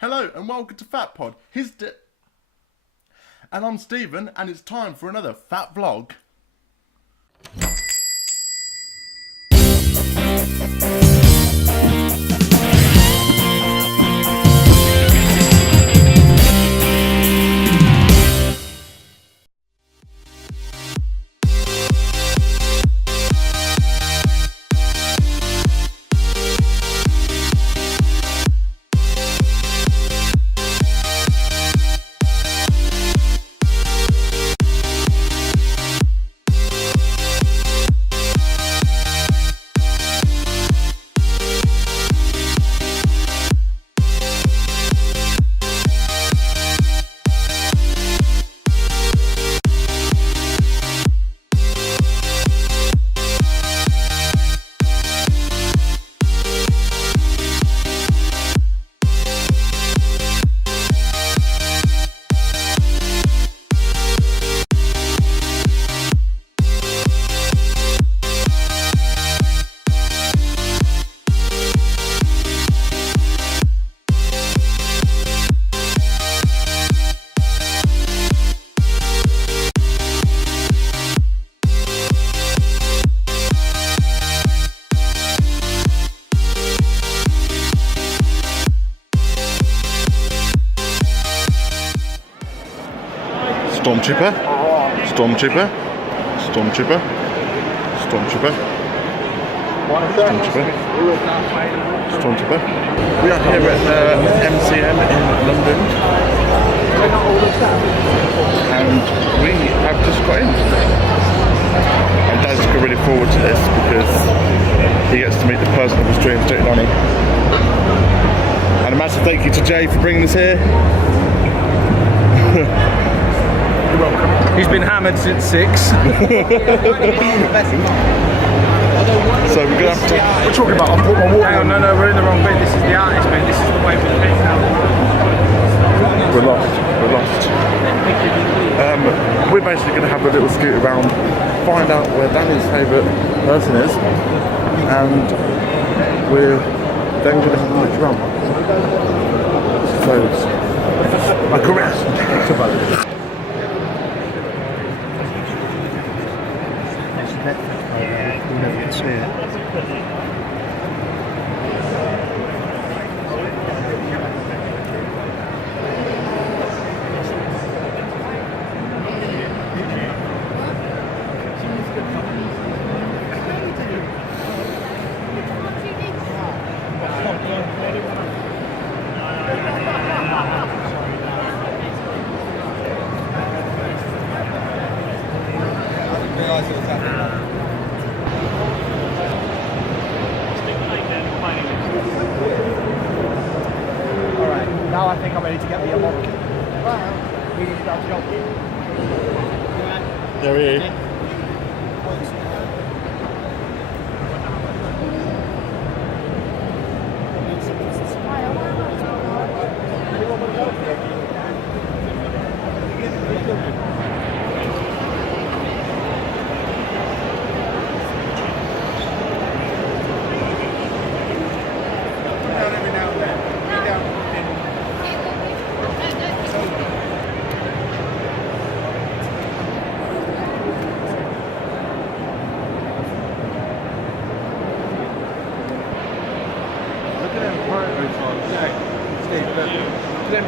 Hello and welcome to Fatpod. And I'm Stephen, and it's time for another Fat Vlog. Stormtrooper, Stormtrooper, Stormtrooper, Stormtrooper, Stormtrooper, Stormtrooper. We are here at MCM in London, and we have just got in. And Dad's looking really forward to this because he gets to meet the person of his dreams, don't he? And a massive thank you to Jay for bringing us here. Welcome. He's been hammered since 6. So we're gonna have to. We're talking about. I'm putting my water. Hang on, no, we're in the wrong bit. This is the artist bit. This is the way we're picking out. We're lost. We're lost. We're basically gonna have a little scoot around, find out where Danny's favourite person is, and we're then gonna have a look around. So, my caress. You'll never get to see it. Now I think I'm ready to get the unlock. We need to start jogging. There he is.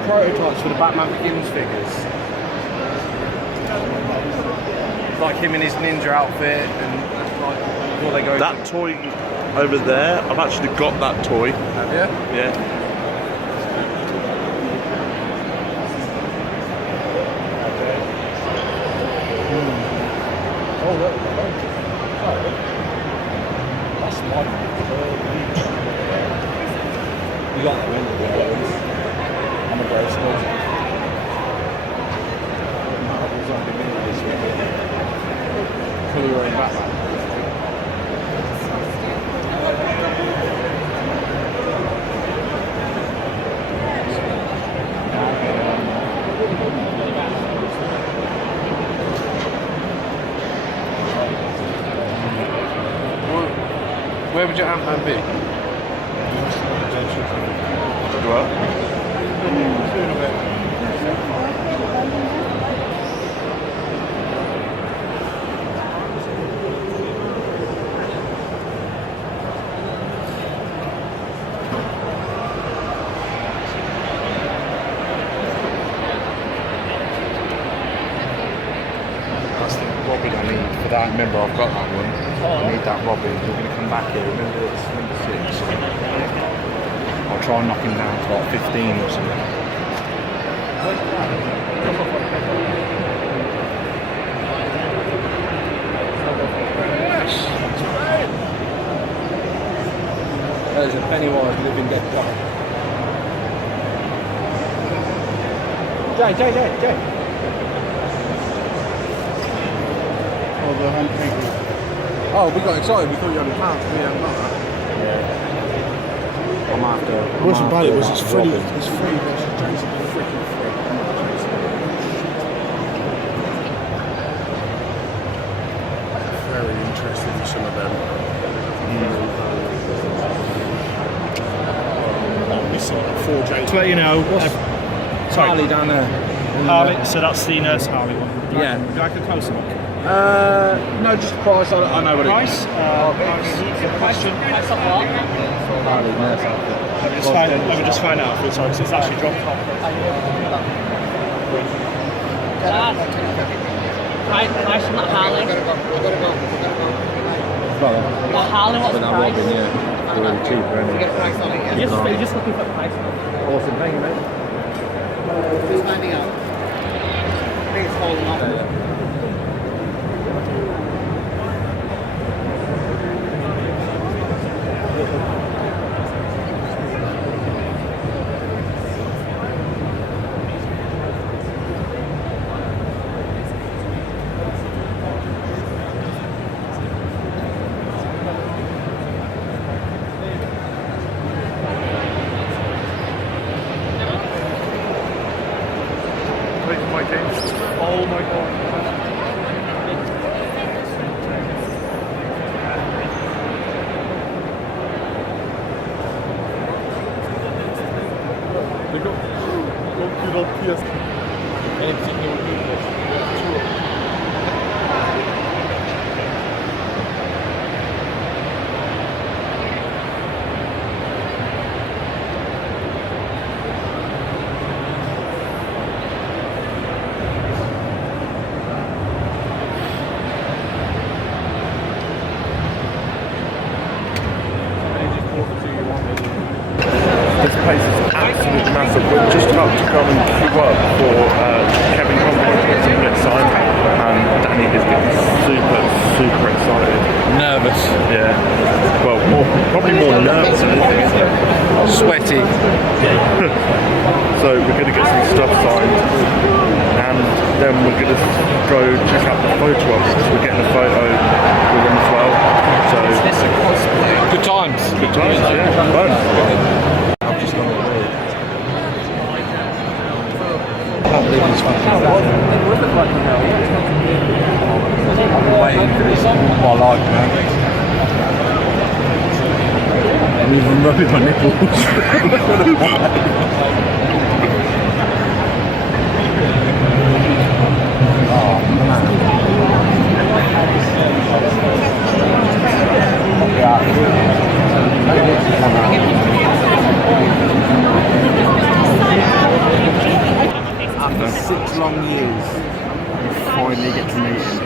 Prototypes for the Batman Begins figures. Like him in his ninja outfit and like before they go. That toy over there, I've actually got that toy. Have you? Yeah. Oh, look. That's one. You got that window. I'm a gross Fully wearing Batman. Where would your Ant-Man be? What? That's the Robin I need for that. Remember, I've got that one. I need that Robin. We're going to come back here. Remember, it's number 6. I'll try and knock him down to like 15 or something. There's a Pennywise living dead guy. Jay. Oh, we got excited. We thought you had a pound. We haven't got that. Yeah. I'm after. It wasn't bad, it was it's free. It's free. Jason, freaking free. Very interested in some of them. We saw 4 Jason. To let you know, Harley down there. Harley, so that's the nurse Harley one. Yeah. Do I can close look? No, just price. I know what Price? Question? Harley nurse outfit. Let me just find out for it, sorry, because it's actually dropped off. Price on that Harley. That Harley, what's the price? Robin, yeah. They're really cheap, aren't they? You're just looking for the price. Awesome, thank you, mate. Just finding out. I think it's holding off. Oh my god. They got good old PS. This place is absolutely massive. We're just about to go and queue up for Kevin Conroy to get some bits signed, and Danny is getting super excited. Nervous. Yeah. Well, probably more nervous than anything, isn't it? Sweaty. So we're going to get some stuff signed, and then we're going to go check out the photo op because we're getting a photo with him as well. So Good times. good times, yeah, fun. I've just gone away. I can't believe he's fucking I've been waiting for this all my life, man. I'm even rubbing my nipples. Oh, man. After 6 long years, you finally get to meet him.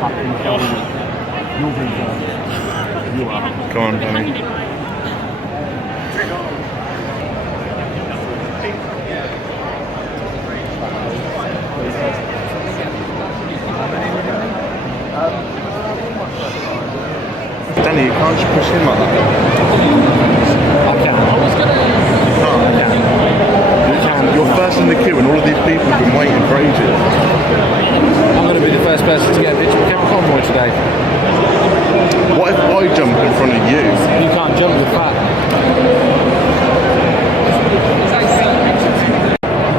Fucking hell. You'll be done. You are. Go on, Danny. Danny, you can't just push in like that. I can. You can't. You're first in the queue and all of these people have been waiting for ages. I'm going to be the first person to get a picture with Kevin Conroy today. What if I jump in front of you? You can't jump with fat.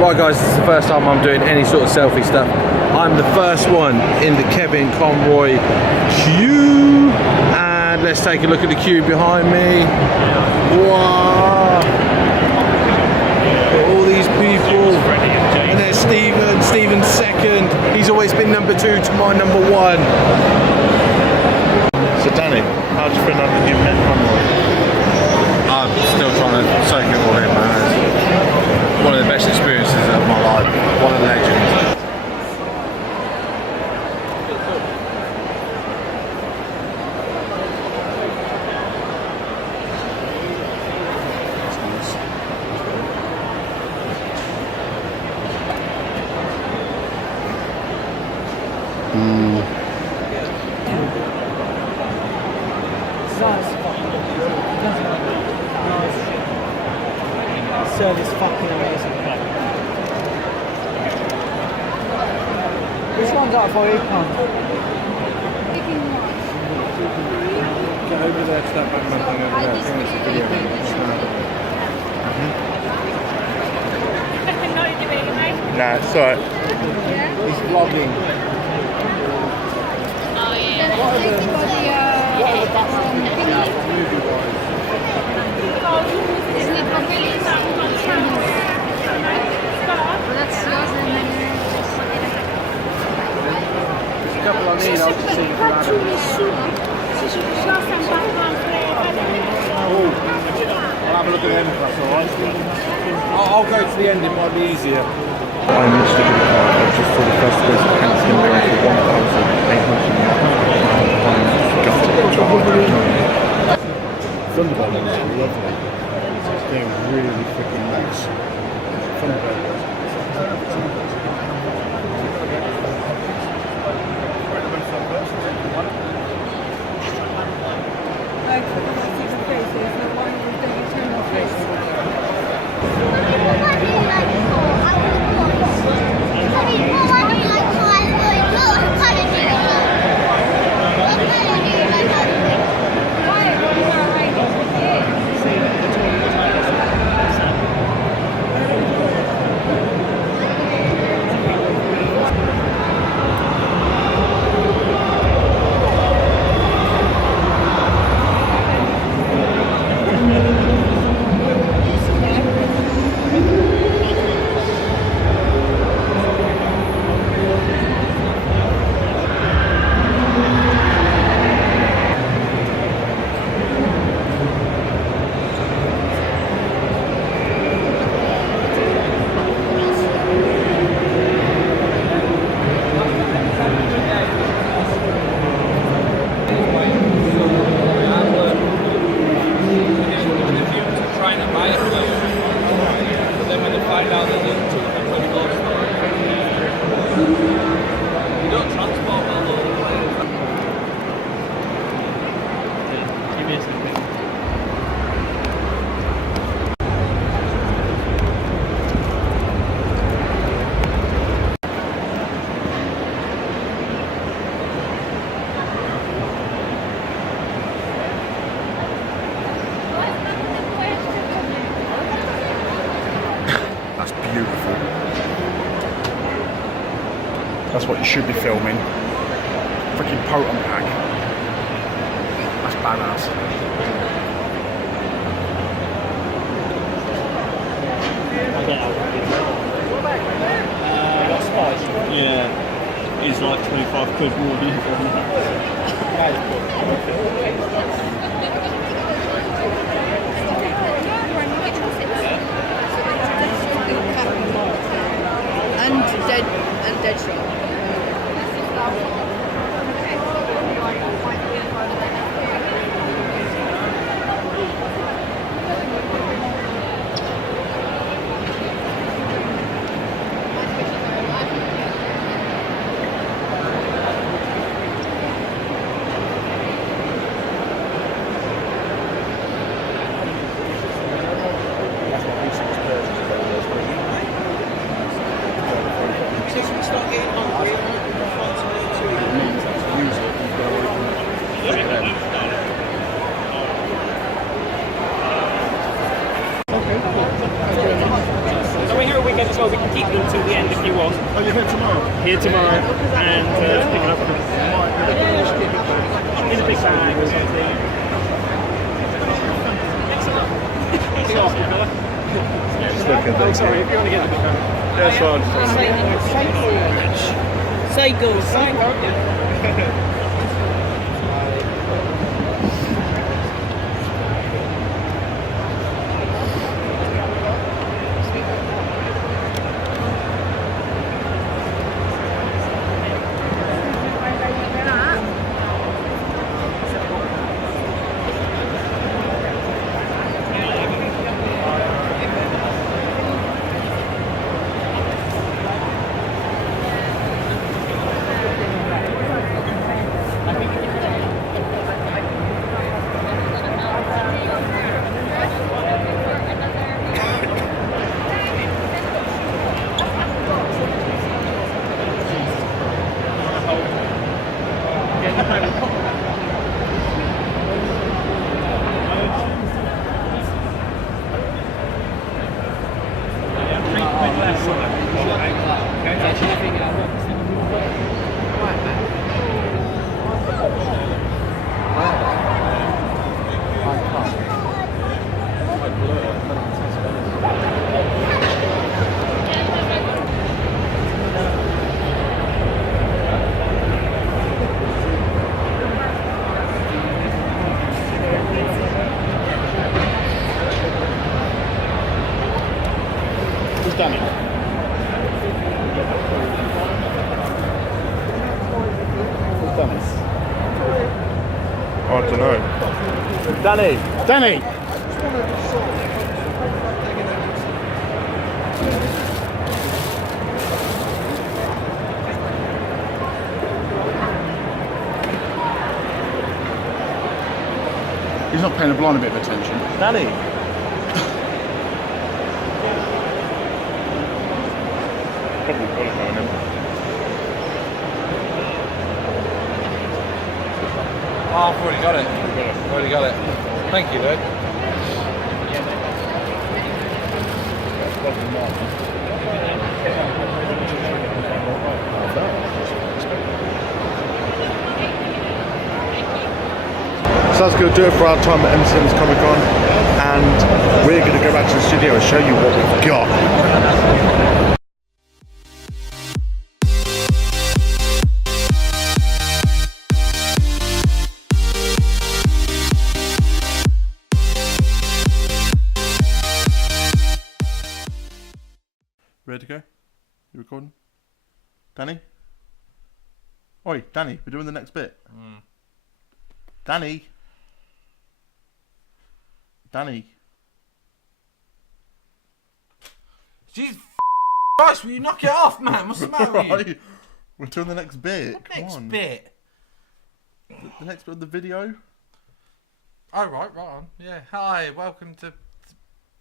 Right guys, this is the first time I'm doing any sort of selfie stuff. I'm the first one in the Kevin Conroy queue. And let's take a look at the queue behind me. Wow. All these number 2 to my number 1. So Danny, how do you feel now that you've met Conroy? I'm still trying to soak it all in, man. It's one of the best experiences of my life. One of the legends. Service fucking amazing. Which one's up for you? Get over there to that Batman thing over there. I think it's a video. Nah, it's alright. He's vlogging. Couple I need, I'll just see you around. I'll have a look at them if that's alright. I'll go to the end, it might be easier. I managed to get a car. I just saw the first place of pants in there for 1,800. Thunderbird is lovely. They're really freaking nice. Thunderbird. Beautiful. That's what you should be filming. Freaking proton pack. That's badass. Yeah, he's like 25 quid more than and dead shot. So we're here a weekend as well, we can keep them till the end if you want. Oh, you're here tomorrow? Here tomorrow, and picking up in a big bag or something. Just looking at Sorry, if you want to get the book. That's fine. Cycles. I don't know. Danny! He's not paying a blind a bit of attention. Danny. Probably qualifying him. Oh, I've already got it. Already got it. Thank you, dude. So that's going to do it for our time at MCM's Comic Con, and we're going to go back to the studio and show you what we've got. Ready to go? You recording? Danny? Oi, Danny, we're doing the next bit. Danny? Danny? Jesus Christ, will you knock it off, man? What's the matter with you? Right, we're doing the next bit. What Come next on. bit? The next bit of the video? Oh, right on. Yeah. Hi, welcome to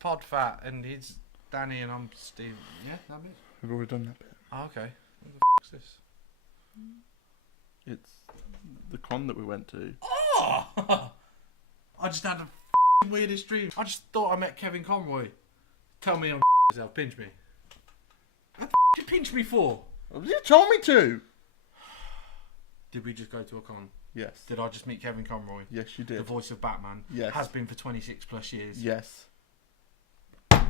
Podfat, and he's Danny and I'm Steve. Yeah, that bit? We've already done that bit. Oh, okay. What the f*** is this? It's the con that we went to. Oh! I just had the weirdest dream. I just thought I met Kevin Conroy. Tell me I'm myself, pinch me. What the did you pinch me for? You told me to! Did we just go to a con? Yes. Did I just meet Kevin Conroy? Yes, you did. The voice of Batman. Yes. Has been for 26 plus years. Yes.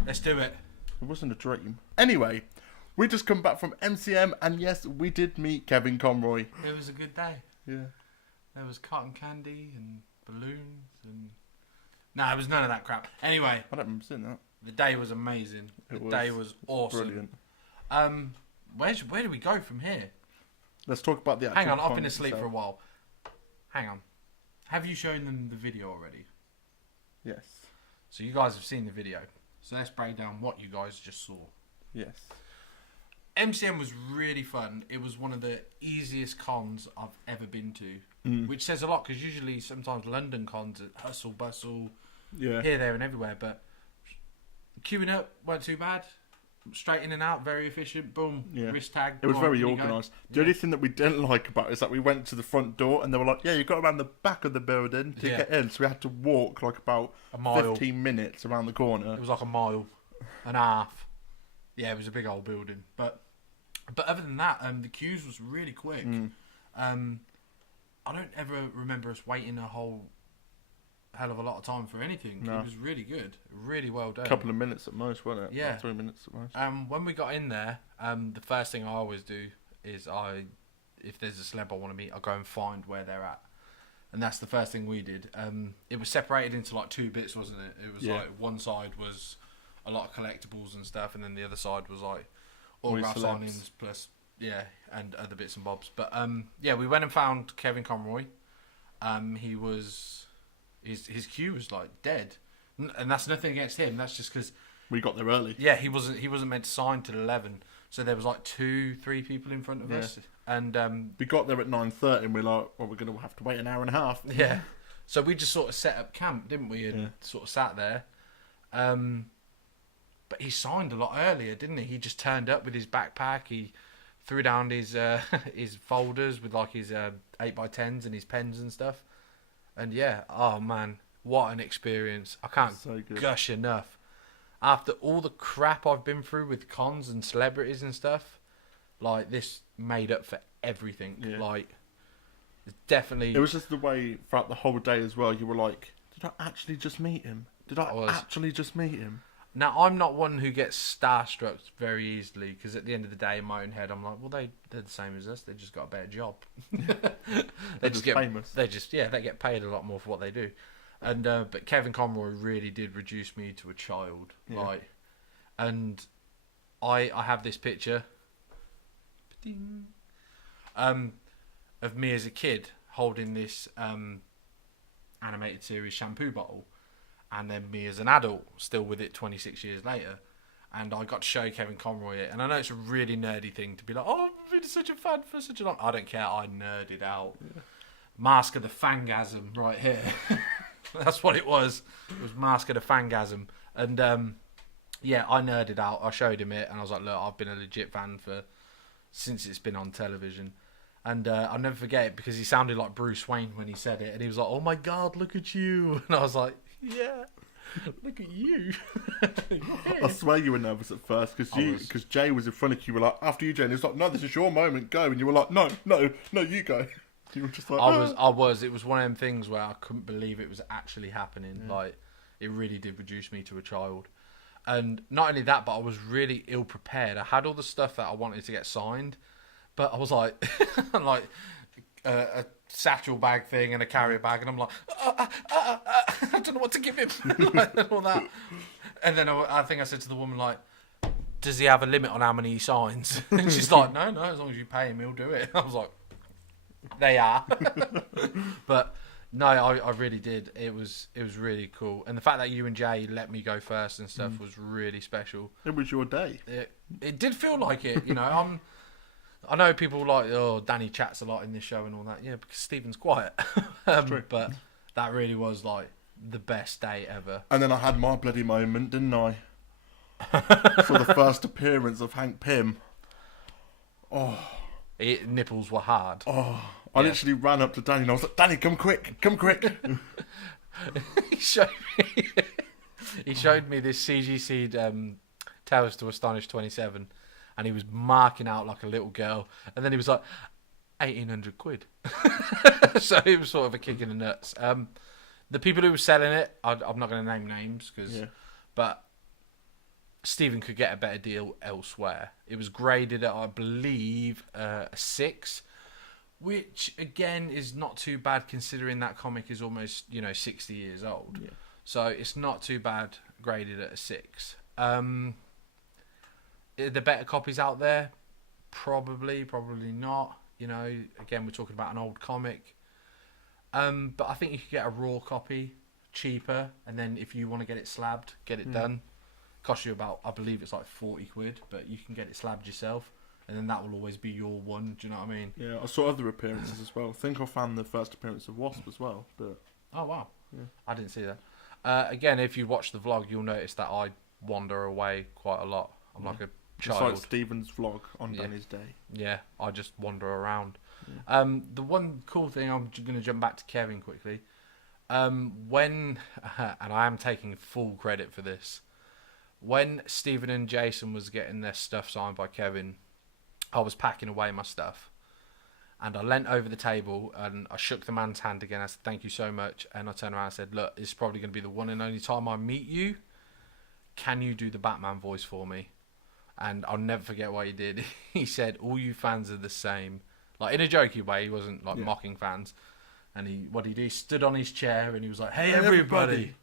Let's do it. It wasn't a dream. Anyway, we just come back from MCM, and yes, we did meet Kevin Conroy. It was a good day. Yeah. There was cotton candy and balloons and... Nah, it was none of that crap. Anyway, I don't remember seeing that. the day was amazing. The day was awesome. Brilliant. Where do we go from here? Let's talk about the actual Hang on, I've con been asleep itself. for a while. Hang on. Have you shown them the video already? Yes. So you guys have seen the video. So let's break down what you guys just saw. Yes. MCM was really fun. It was one of the easiest cons I've ever been to, which says a lot because usually sometimes London cons are hustle bustle, Yeah. here, there, and everywhere. But queuing up weren't too bad. Straight in and out, very efficient. Boom, Yeah. wrist tag. It was go on, very in you go. organised. The only thing that we didn't like about it is that we went to the front door and they were like, yeah, you got around the back of the building to Yeah. get in. So we had to walk like about A mile. 15 minutes around the corner. It was like a mile and a half. Yeah, it was a big old building. But other than that, the queues was really quick. I don't ever remember us waiting a whole hell of a lot of time for anything. No. It was really good, really well done. A couple of minutes at most, wasn't it? Yeah. Like 3 minutes at most. When we got in there, the first thing I always do is I if there's a celeb I want to meet, I'll go and find where they're at. And that's the first thing we did. It was separated into like 2 bits, wasn't it? It was like one side was a lot of collectibles and stuff, and then the other side was like autograph signings plus and other bits and bobs. But we went and found Kevin Conroy. He was his queue was like dead, and that's nothing against him. That's just because we got there early. Yeah, he wasn't meant to sign till 11, so there was like 2-3 people in front of us. And we got there at 9:30, and we're like, well, we're going to have to wait an hour and a half. Yeah. So we just sort of set up camp, didn't we? And sort of sat there. But he signed a lot earlier, didn't he? He just turned up with his backpack. He threw down his his folders with like his 8x10s and his pens and stuff. And oh man, what an experience. I can't gush enough. After all the crap I've been through with cons and celebrities and stuff, like, this made up for everything. Yeah. Like, it's definitely... It was just the way throughout the whole day as well. You were like, did I actually just meet him? Did I actually just meet him? Now, I'm not one who gets starstruck very easily, because at the end of the day, in my own head, I'm like, well, they're the same as us. They just got a better job. They just get famous. They get paid a lot more for what they do. And but Kevin Conroy really did reduce me to a child. Yeah. Like, and I have this picture of me as a kid holding this animated series shampoo bottle, and then me as an adult still with it 26 years later. And I got to show Kevin Conroy it, and I know it's a really nerdy thing to be like, oh, I've been such a fan for such a long... I don't care, I nerded out. Yeah. Mask of the Fangasm right here. That's what it was. It was Mask of the Fangasm. And I nerded out. I showed him it, and I was like, look, I've been a legit fan since it's been on television. And I'll never forget it, because he sounded like Bruce Wayne when he said it, and he was like, oh my God, look at you. And I was like, yeah, look at you. I swear you were nervous at first, because Jay was in front of you. You were like, after you, Jay, and he was like, no, this is your moment, go. And you were like, no, you go. You were just like, I was. It was one of them things where I couldn't believe it was actually happening. Yeah. Like, it really did reduce me to a child. And not only that, but I was really ill prepared. I had all the stuff that I wanted to get signed, but I was like, a satchel bag thing and a carrier bag, and I'm like, I don't know what to give him, and all that. And then I think I said to the woman, like, does he have a limit on how many he signs? And she's like, no, as long as you pay him, he'll do it. I was like, they are. But no, I really did. It was really cool, and the fact that you and Jay let me go first and stuff was really special. It was your day. It did feel like it, you know. I know people like, oh, Danny chats a lot in this show and all that. Yeah, because Stephen's quiet. But that really was like the best day ever. And then I had my bloody moment, didn't I? For the first appearance of Hank Pym. Oh. Nipples were hard. Oh. I literally ran up to Danny and I was like, Danny, come quick. He showed me this CGC Tales to Astonish 27, and he was marking out like a little girl, and then he was like, 1,800 quid. So it was sort of a kick in the nuts. The people who were selling it, I'm not going to name names, but Stephen could get a better deal elsewhere. It was graded at, I believe, a 6, which again is not too bad considering that comic is almost 60 years old. Yeah. So it's not too bad graded at a 6. The better copies out there, probably not. Again, we're talking about an old comic. But I think you could get a raw copy cheaper, and then if you want to get it slabbed, get it done. Costs you about, I believe it's like 40 quid, but you can get it slabbed yourself, and then that will always be your one. Do you know what I mean? Yeah, I saw other appearances as well. I think I found the first appearance of Wasp as well. But oh wow, yeah. I didn't see that. Again, if you watch the vlog, you'll notice that I wander away quite a lot. I'm like a child. It's like Stephen's vlog on Danny's day. Yeah, I just wander around. Yeah. The one cool thing, I'm going to jump back to Kevin quickly. When, and I am taking full credit for this, when Stephen and Jason was getting their stuff signed by Kevin, I was packing away my stuff. And I leant over the table and I shook the man's hand again. I said, thank you so much. And I turned around and said, look, this is probably going to be the one and only time I meet you. Can you do the Batman voice for me? And I'll never forget what he did. He said, all you fans are the same. Like in a jokey way, he wasn't like Yeah. mocking fans. And he stood on his chair and he was like, "Hey, Hey, everybody!" everybody.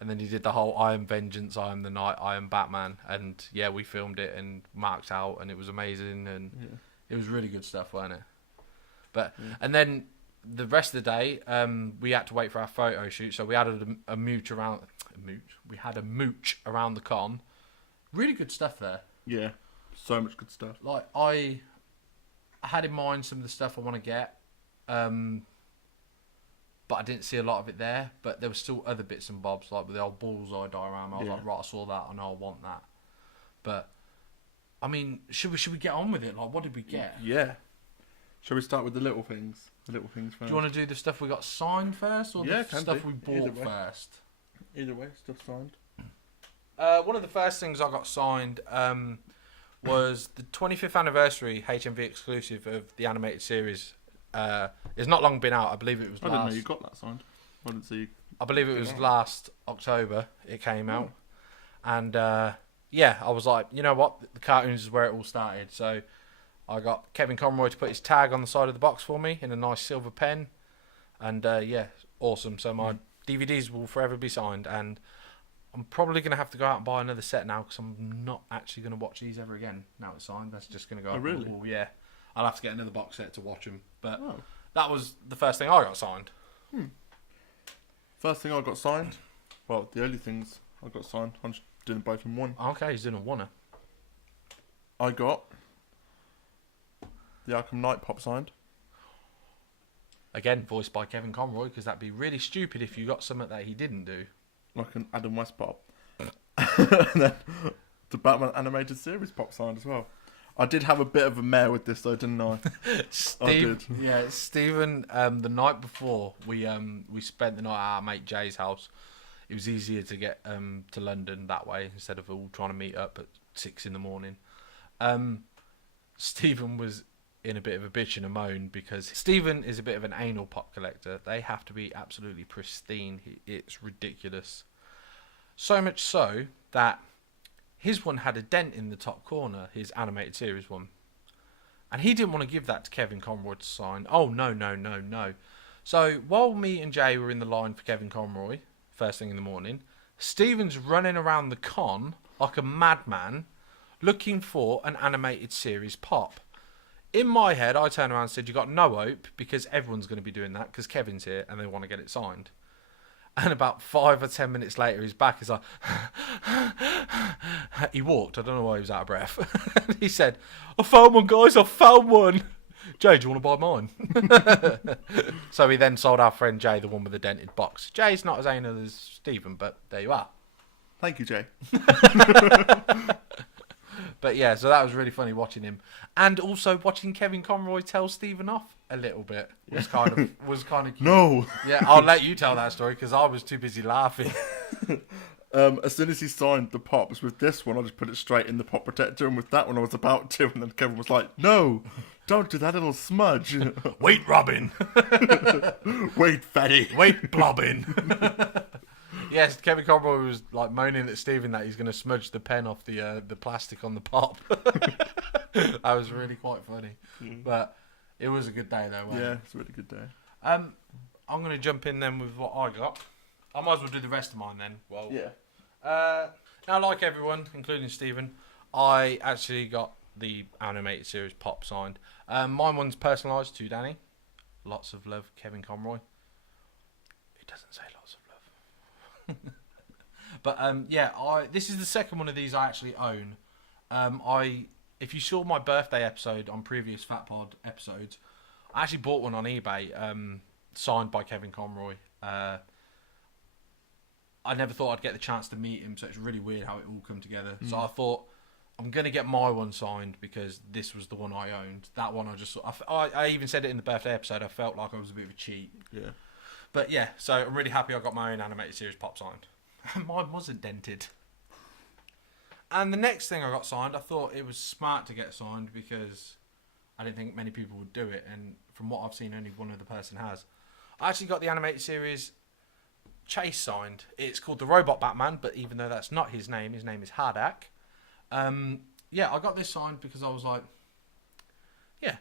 And then he did the whole "I am vengeance, I am the night, I am Batman." And yeah, we filmed it and marked out, and it was amazing, and it was really good stuff, wasn't it? But and then the rest of the day, we had to wait for our photo shoot, so we had a mooch around. We had a mooch around the con. Really good stuff there. Yeah, so much good stuff. Like I had in mind some of the stuff I want to get, but I didn't see a lot of it there. But there were still other bits and bobs, like with the old bullseye diorama. I was like, right, I saw that, I know I want that. But I mean, should we get on with it? Like, what did we get? Yeah. Shall we start with the little things? The little things first. Do you want to do the stuff we got signed first, or the can stuff do. we bought Either way. first? Either way, stuff signed. One of the first things I got signed was the 25th anniversary HMV exclusive of the animated series. It's not long been out. I believe it was I didn't know you got that signed. I didn't see you. I believe it was last October it came out. And yeah, I was like, you know what? The cartoons is where it all started. So I got Kevin Conroy to put his tag on the side of the box for me in a nice silver pen. And yeah, awesome. So my DVDs will forever be signed. And I'm probably going to have to go out and buy another set now because I'm not actually going to watch these ever again now it's signed. That's just going to go up on the really? wall. Yeah. I'll have to get another box set to watch them. But Oh. that was the first thing I got signed. First thing I got signed. Well, the only things I got signed. I'm just doing both in one. Okay, he's doing a oneer. I got the Arkham Knight pop signed. Again, voiced by Kevin Conroy, because that'd be really stupid if you got something that he didn't do. Like an Adam West pop. And then the Batman animated series pop signed as well. I did have a bit of a mare with this though, didn't I? Steve, yeah, Stephen. The night before, we spent the night at our mate Jay's house. It was easier to get to London that way instead of all trying to meet up at 6 a.m. Stephen was in a bit of a bitch and a moan because Stephen is a bit of an anal pop collector. They have to be absolutely pristine. It's ridiculous. So much so that his one had a dent in the top corner, his animated series one. And he didn't want to give that to Kevin Conroy to sign. Oh, no. So while me and Jay were in the line for Kevin Conroy, first thing in the morning, Stephen's running around the con like a madman looking for an animated series pop. In my head, I turned around and said, you got no hope because everyone's going to be doing that because Kevin's here and they want to get it signed. And about 5 or 10 minutes later, he's back. He's like, he walked. I don't know why he was out of breath. He said, I found one, guys. I found one. Jay, do you want to buy mine? So he then sold our friend Jay the one with the dented box. Jay's not as anal as Stephen, but there you are. Thank you, Jay. But yeah, so that was really funny watching him, and also watching Kevin Conroy tell Stephen off a little bit was kind of cute. No. Yeah, I'll let you tell that story because I was too busy laughing. As soon as he signed the pops with this one, I just put it straight in the pop protector, and with that one I was about to, and then Kevin was like, "No, don't do that, it'll smudge." Wait, Robin. Wait, fatty. Wait, Blobbin. Yes, Kevin Conroy was like moaning at Stephen that he's going to smudge the pen off the plastic on the pop. That was really quite funny. But it was a good day though, wasn't Yeah, it? it's a really good day. I'm going to jump in then with what I got. I might as well do the rest of mine then. Well, Yeah. now, like everyone, including Stephen, I actually got the animated series pop signed. Mine one's personalised to Danny. Lots of love, Kevin Conroy. It doesn't say lots of love. But yeah, this is the second one of these I actually own. If you saw my birthday episode on previous Fatpod episodes, I actually bought one on eBay, signed by Kevin Conroy. I never thought I'd get the chance to meet him, so it's really weird how it all come together. So I thought I'm gonna get my one signed because this was the one I owned. That one I even said it in the birthday episode. I felt like I was a bit of a cheat. Yeah. But yeah, so I'm really happy I got my own animated series pop signed. Mine wasn't dented. And the next thing I got signed, I thought it was smart to get signed because I didn't think many people would do it. And from what I've seen, only one other person has. I actually got the animated series Chase signed. It's called The Robot Batman, but even though that's not his name is Hardak. Yeah, I got this signed because I was like, yeah,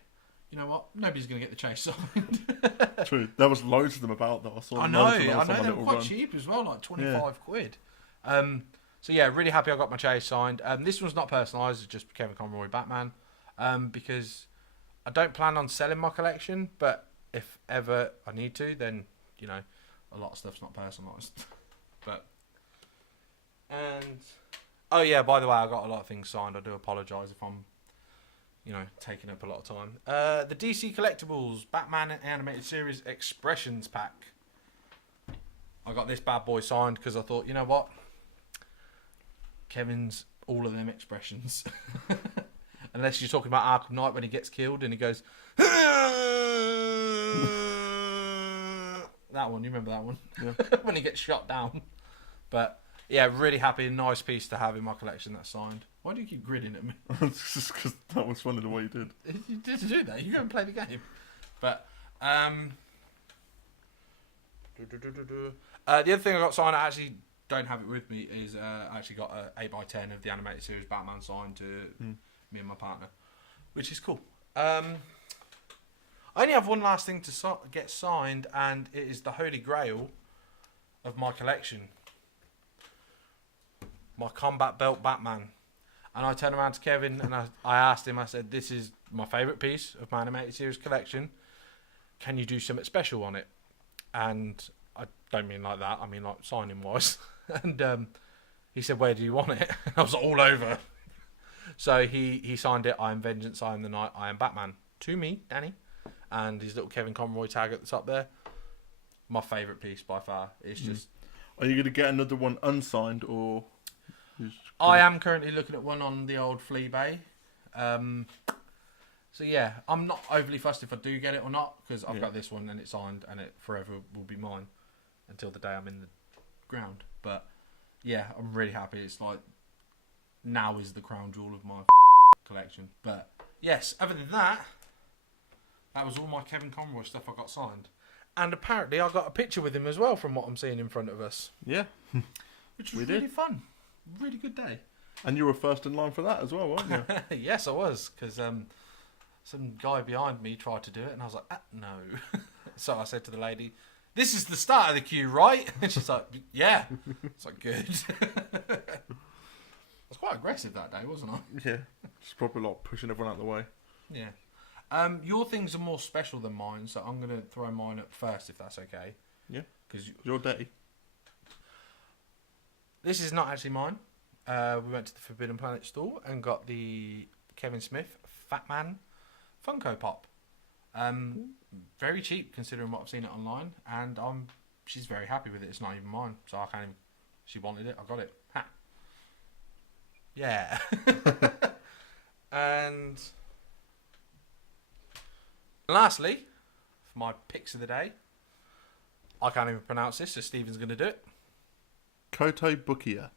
you know what? Nobody's going to get the chase signed. True. There was loads of them about that. I saw I know loads of them on they my were little quite run. cheap as well, like 25 quid. So yeah, really happy I got my chase signed. This one's not personalised, it's just Kevin Conroy Batman, because I don't plan on selling my collection, but if ever I need to, then, you know, a lot of stuff's not personalised. But, and, oh yeah, by the way, I got a lot of things signed. I do apologise if I'm, you know, taking up a lot of time. The DC Collectibles Batman Animated Series Expressions Pack. I got this bad boy signed because I thought, you know what? Kevin's all of them expressions. Unless you're talking about Arkham Knight when he gets killed and he goes... that one, you remember that one? Yeah. When he gets shot down. But, yeah, really happy. Nice piece to have in my collection that's signed. Why do you keep grinning at me? It's just because that was funny the way you did. You did do that. You go and play the game. But, the other thing I got signed, I actually don't have it with me, is I actually got a 8x10 of the animated series Batman signed to me and my partner, which is cool. I only have one last thing to get signed, and it is the holy grail of my collection. My combat belt Batman. And I turned around to Kevin and I asked him, I said, this is my favourite piece of my animated series collection. Can you do something special on it? And I don't mean like that, I mean like signing wise. And he said, where do you want it? I was all over. So he signed it, I am Vengeance, I am the Night, I am Batman. To me, Danny. And his little Kevin Conroy tag at the top there. My favourite piece by far. It's just... Are you going to get another one unsigned or... I am currently looking at one on the old Fleabay. So yeah, I'm not overly fussed if I do get it or not, because I've got this one and it's signed and it forever will be mine until the day I'm in the ground. But yeah, I'm really happy. It's like, now is the crown jewel of my collection. But yes, other than that, that was all my Kevin Conroy stuff I got signed. And apparently I got a picture with him as well from what I'm seeing in front of us. Yeah. Which was really fun. Really good day. And you were first in line for that as well, weren't you? Yes, I was, because some guy behind me tried to do it, and I was like, no. So I said to the lady, this is the start of the queue, right? And she's like, yeah. It's like, good. I was quite aggressive that day, wasn't I? Yeah. Just probably like pushing everyone out of the way. Yeah. Your things are more special than mine, so I'm going to throw mine up first, if that's okay. Yeah. Because your day. This is not actually mine. We went to the Forbidden Planet store and got the Kevin Smith Fat Man Funko Pop. Very cheap considering what I've seen it online, and she's very happy with it. It's not even mine, so I can't even... She wanted it, I got it. Ha. Yeah. And lastly, for my picks of the day, I can't even pronounce this, so Stephen's going to do it. Koto Bukia.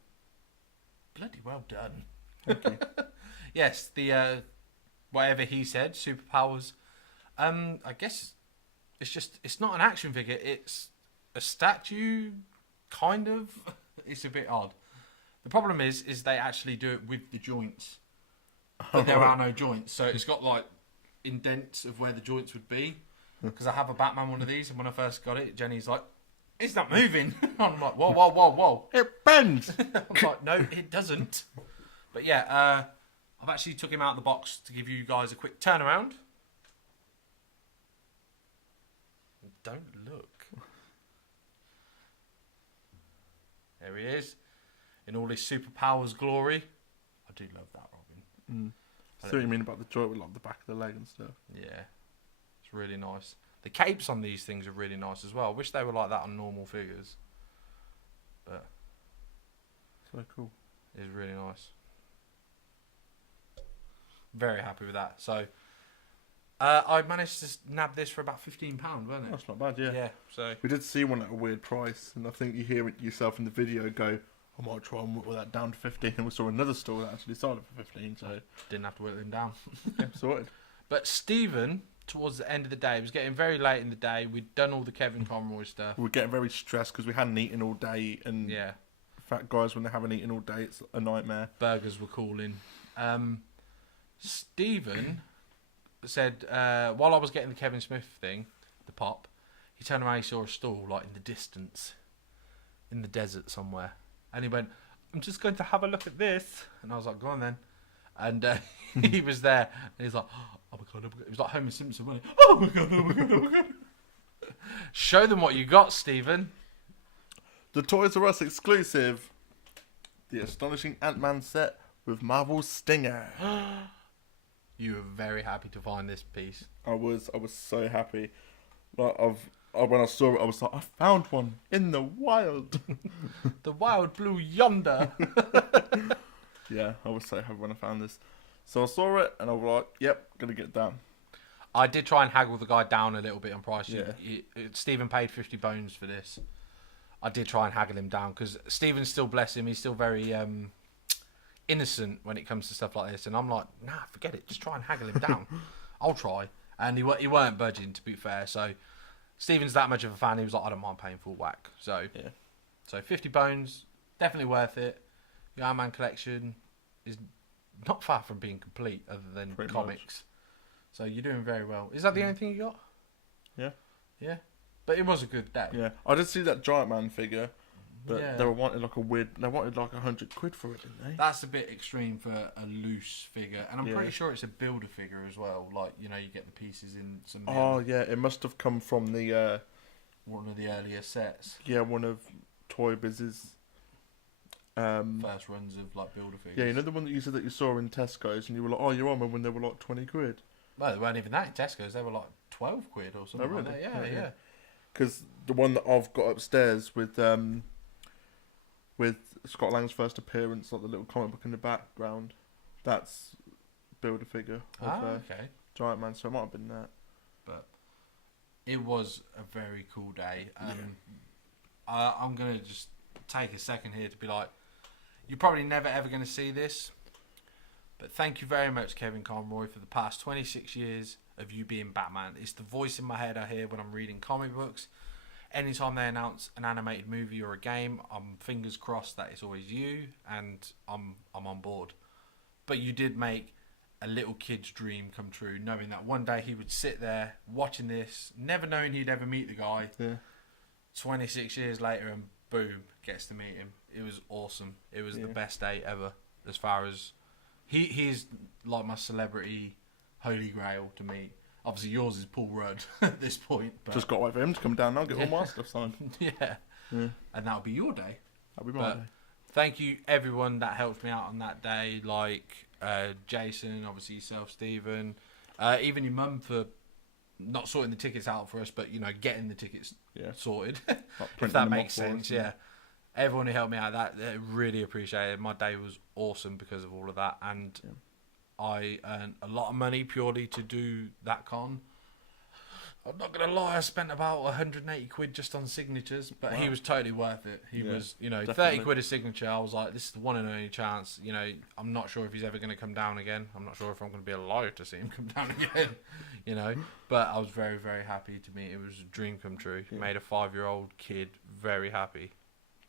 Bloody well done. Thank you. Yes, the whatever he said, superpowers. I guess it's not an action figure. It's a statue, kind of. It's a bit odd. The problem is they actually do it with the joints, but there are no joints. So it's got like indents of where the joints would be. Because I have a Batman one of these, and when I first got it, Jenny's like, it's not moving. I'm like, whoa, whoa, whoa, whoa. It bends. I'm like, no, it doesn't. But yeah, I've actually took him out of the box to give you guys a quick turnaround. Don't look. There he is, in all his superpowers glory. I do love that Robin. I see what you mean about the joint with like the back of the leg and stuff. Yeah, it's really nice. The capes on these things are really nice as well. I wish they were like that on normal figures. But so cool. It's really nice. Very happy with that. So I managed to nab this for about £15, wasn't it? That's not bad, yeah. Yeah. So we did see one at a weird price, and I think you hear it yourself in the video go, I might try and whittle that down to 15, and we saw another store that actually sold it for 15, so didn't have to whittle them down. yeah, sorted. But Stephen, towards the end of the day, it was getting very late in the day. We'd done all the Kevin Conroy stuff. We were getting very stressed because we hadn't eaten all day, and yeah, fat guys, when they haven't eaten all day, it's a nightmare. Burgers were calling. Stephen said while I was getting the Kevin Smith thing, the pop, he turned around, he saw a stall like in the distance, in the desert somewhere, and he went, "I'm just going to have a look at this," and I was like, "Go on then," and he was there, and he's like, "Oh my god, oh my god." It was like Homer Simpson, wasn't it? "Oh my god, oh my god, oh my god." Show them what you got, Stephen. The Toys R Us exclusive, the astonishing Ant-Man set with Marvel's Stinger. You were very happy to find this piece. I was so happy. Like when I saw it, I was like, I found one in the wild. The wild blue yonder. Yeah, I was so happy when I found this. So I saw it and I was like, yep, gonna get it down. I did try and haggle the guy down a little bit on price. Yeah. Stephen paid 50 bones for this. I did try and haggle him down because Stephen's still, bless him, he's still very innocent when it comes to stuff like this. And I'm like, nah, forget it. Just try and haggle him down. I'll try. And he weren't budging, to be fair. So Stephen's that much of a fan. He was like, I don't mind paying full whack. So yeah. So 50 bones, definitely worth it. The Iron Man collection is not far from being complete other than Pretty comics. much. So you're doing very well. Is that the only thing you got? Yeah. Yeah. But it was a good day. Yeah. I did see that Giant Man figure, but Yeah. they wanted like £100 for it, didn't they? That's a bit extreme for a loose figure. And I'm Yeah. pretty sure it's a builder figure as well. Like, you know, you get the pieces in some Oh yeah, it must have come from the one of the earlier sets. one of Toy Biz's First runs of like builder figures. yeah, you know the one that you said that you saw in Tesco's and you were like, oh, you're on them when they were like £20. Well, they weren't even that in Tesco's. They were like 12 quid or something. Oh, really? Like that. Yeah. Because the one that I've got upstairs with Scott Lang's first appearance, like the little comic book in the background, that's build a figure of Okay. Giant Man, so it might have been that. But it was a very cool day. I'm going to just take a second here to be like, you're probably never ever going to see this, but thank you very much, Kevin Conroy, for the past 26 years of you being Batman. It's the voice in my head I hear when I'm reading comic books. Anytime they announce an animated movie or a game, I'm fingers crossed that it's always you, and I'm on board. But you did make a little kid's dream come true, knowing that one day he would sit there watching this, never knowing he'd ever meet the guy. Yeah. 26 years later, and boom, gets to meet him. It was awesome. It was the best day ever. As far as he's like my celebrity holy grail to me. Obviously, yours is Paul Rudd at this point. But Just got to wait for him to come down now, get all my stuff signed. yeah, and that'll be your day. That'll be my day. Thank you, everyone that helped me out on that day, like Jason, obviously yourself, Stephen, even your mum for not sorting the tickets out for us, but you know, getting the tickets sorted. If that makes sense, yeah. Everyone who helped me out, that really appreciate it. My day was awesome because of all of that, and I earned a lot of money purely to do that con. I'm not gonna lie, I spent about 180 quid just on signatures, but he was totally worth it. He was, you know, definitely. 30 quid a signature. I was like, this is the one and only chance. You know, I'm not sure if he's ever gonna come down again. I'm not sure if I'm gonna be alive to see him come down again. You know, but I was very, very happy to meet. It was a dream come true. It made a 5-year-old kid very happy.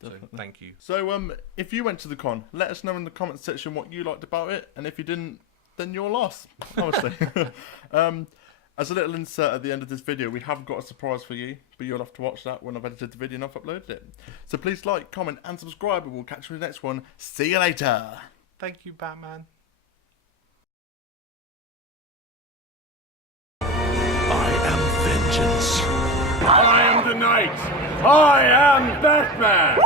Definitely. So thank you. So if you went to the con, let us know in the comments section what you liked about it, and if you didn't, then your loss, obviously. As a little insert at the end of this video, we have got a surprise for you, but you'll have to watch that when I've edited the video and I've uploaded it. So please like, comment and subscribe, and we'll catch you in the next one. See you later. Thank you, Batman. I am vengeance. I am the knight. I am Batman.